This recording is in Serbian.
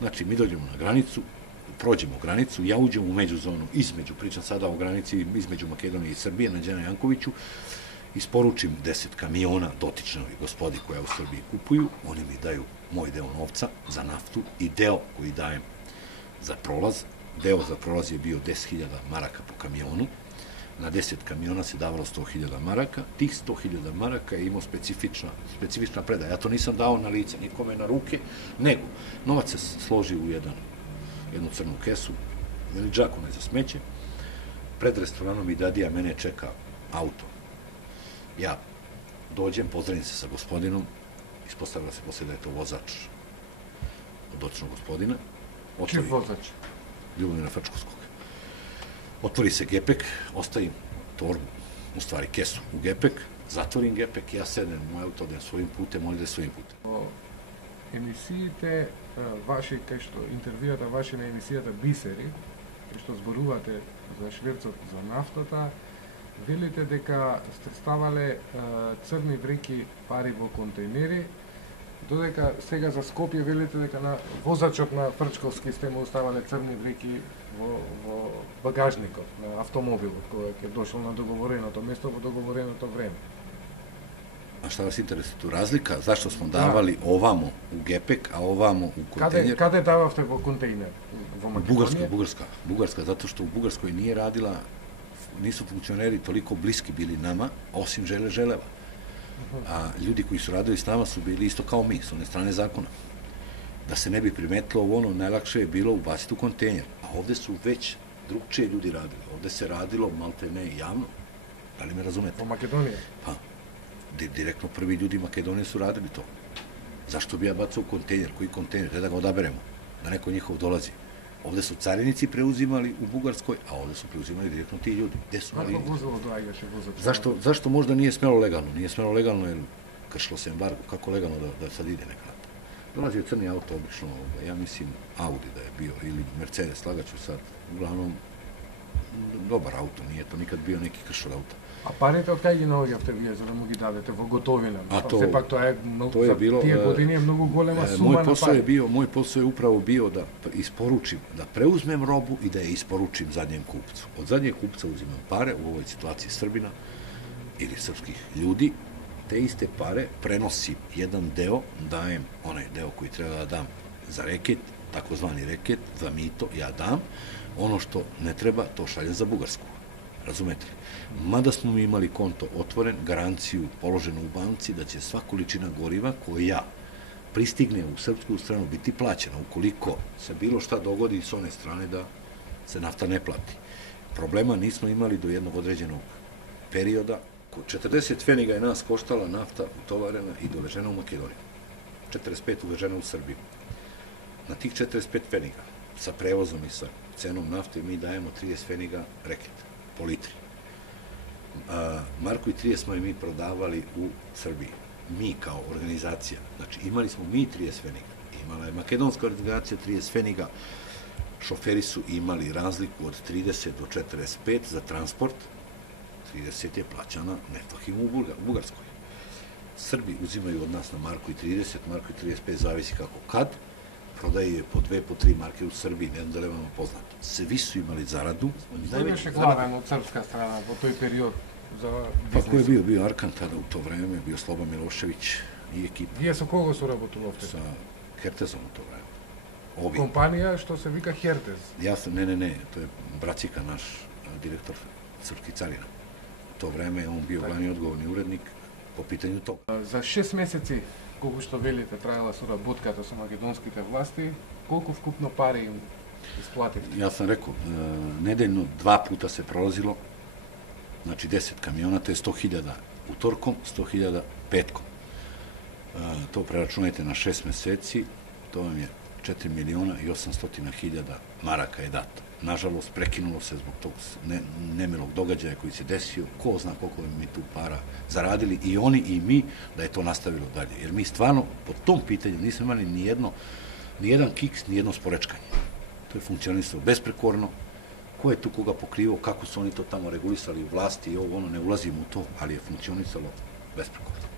Znači, mi dođemo na granicu, prođemo granicu, ja uđem u međuzonu pričam sada o granici između Makedonije i Srbije, na Đana Jankoviću, isporučim 10 kamiona dotičnoj gospodi koja u Srbiji kupuju, oni mi daju moj deo novca za naftu i deo koji dajem za prolaz. Deo za prolaz je bio 10.000 maraka po kamionu, na 10 kamiona se davalo 100.000 maraka, tih 100.000 maraka je imao specifična predaja. Ja to nisam dao na lice, nikome na ruke, nego novac se složi u jednu crnu kesu, ili džak onaj za smeće, pred restoranom i dadija mene čeka auto. Ja dođem, pozdravim se sa gospodinom, ispostavila se posle da je to vozač od očnog gospodina. Čiji vozač? Ljubomira Frčkovskog. Otvori se gepek, ostavim torbu, u stvari kesu u gepek, zatvorim gepek, ja sedem u moj auto, odem svojim putem, on ide svojim putem. Емисиите ваши, кај што интервјуата ваши на емисијата Бисери, кај што зборувате за шверцот за нафтата, велите дека сте ставале црни вреки пари во контейнери, додека сега за Скопје велите дека на возачот на Фрчковски сте му оставале црни вреки во багажникот на автомобилот, кој е дошол на договореното место во договореното време. A šta vas interesuje tu razlika? Zašto smo davali ovamo u gepek, a ovamo u kontejner? Kade davavte во контейнер? Во Македонија? Bugarska, zato što u Bugarskoj nisu funkcioneri toliko bliski bili nama, osim Želeva. A ljudi koji su radili s nama su bili isto kao mi, s one strane zakona. Da se ne bi primetilo ovo, najlakše je bilo ubaciti u kontejner. A ovde su već drugčije ljudi radili. Ovde se radilo malte ne javno. Da li me razumete? Во Македонија? Pa, direktno prvi ljudi Makedonije su radili to. Zašto bi ja bacao u kontejner? Koji kontejner? Treba da ga odaberemo, da neko njihov dolazi. Ovde su carinici preuzimali u Bugarskoj, a ovde su preuzimali direktno ti ljudi. Gde su Kako vozilo doaѓаше vozač? Zašto možda nije smelo legalno? Nije smelo legalno jer kršilo se embargo. Kako legalno da sad ide nekada? Dolazi je crni auto, obično, ja mislim Audi da je bio, ili Mercedes, lagaću sad. Uglavnom, dobar auto, nije to nikad bio neki kršo auto. А парите од кај ги наоѓавте вие за да му ги дадете во готовина? Сепак тоа е многу, за тие години е многу голема сума на пари. Moj posao je upravo bio da isporučim, da preuzmem robu i da je isporučim zadnjem kupcu. Od zadnjeg kupca uzimam pare, u ovoj situaciji Srbina ili srpskih ljudi, te iste pare prenosim jedan deo, dajem onaj deo koji treba da dam za reket, takozvani reket, za mito, ja dam, ono što ne treba, to šaljem za Bugarsku. Razumete li? Mada smo mi imali konto otvoren, garanciju položenu u banci da će sva količina goriva koja pristigne u srpsku stranu biti plaćena, ukoliko se bilo šta dogodi s one strane da se nafta ne plati. Problema nismo imali do jednog određenog perioda. 40 feniga je nas koštala nafta utovarena i dovežena u Makedoniju. 45 uvežena u Srbiju. Na tih 45 feniga, sa prevozom i sa cenom nafte, mi dajemo 30 feniga reket po litri. Marku i 30 smo i mi prodavali u Srbiji. Mi kao organizacija. Znači, imali smo mi 30 feniga. Imala je makedonska organizacija 30 feniga. Šoferi su imali razliku od 30 do 45 za transport. 30 je plaćana nefahim u Bugarskoj. Srbi uzimaju od nas na marku i 30, marku i 35, zavisi kako kad. Prodaje je po 2, po 3 marke u Srbiji, ne znam da li vam poznato. Svi su imali zaradu. Што беше главен од српска страна во тој период за бизнес? Pa ko je bio Arkan tada u to vreme, bio Sloba Milošević i ekipa. Вие со кого соработувавте? Sa Hertezom u to vreme. Компанија што се вика Hertez? Ne, to je Bracika, naš direktor srpskih carina. U to vreme on bio glavni odgovorni urednik po pitanju toga. За 6 месеци, колку што велите, траела соработката со македонските власти, колку вкупно пари им isплатите? Ja sam rekao, nedeljno 2 puta se prolazilo, znači 10 kamiona, to je 100.000 utorkom, 100.000 petkom. To preračunajte na 6 meseci, to vam je 4.800.000 maraka je dato. Nažalost, prekinulo se zbog tog nemilog događaja koji se desio, ko zna koliko mi tu para zaradili, i oni i mi, da je to nastavilo dalje. Jer mi stvarno, po tom pitanju, nismo imali ni jedan kiks, ni jedno sporečkanje. To je funkcionisalo besprekorno. Ko je tu koga pokrivao, kako su oni to tamo regulisali u vlasti i ovo, ne ulazimo u to, ali je funkcionisalo besprekorno.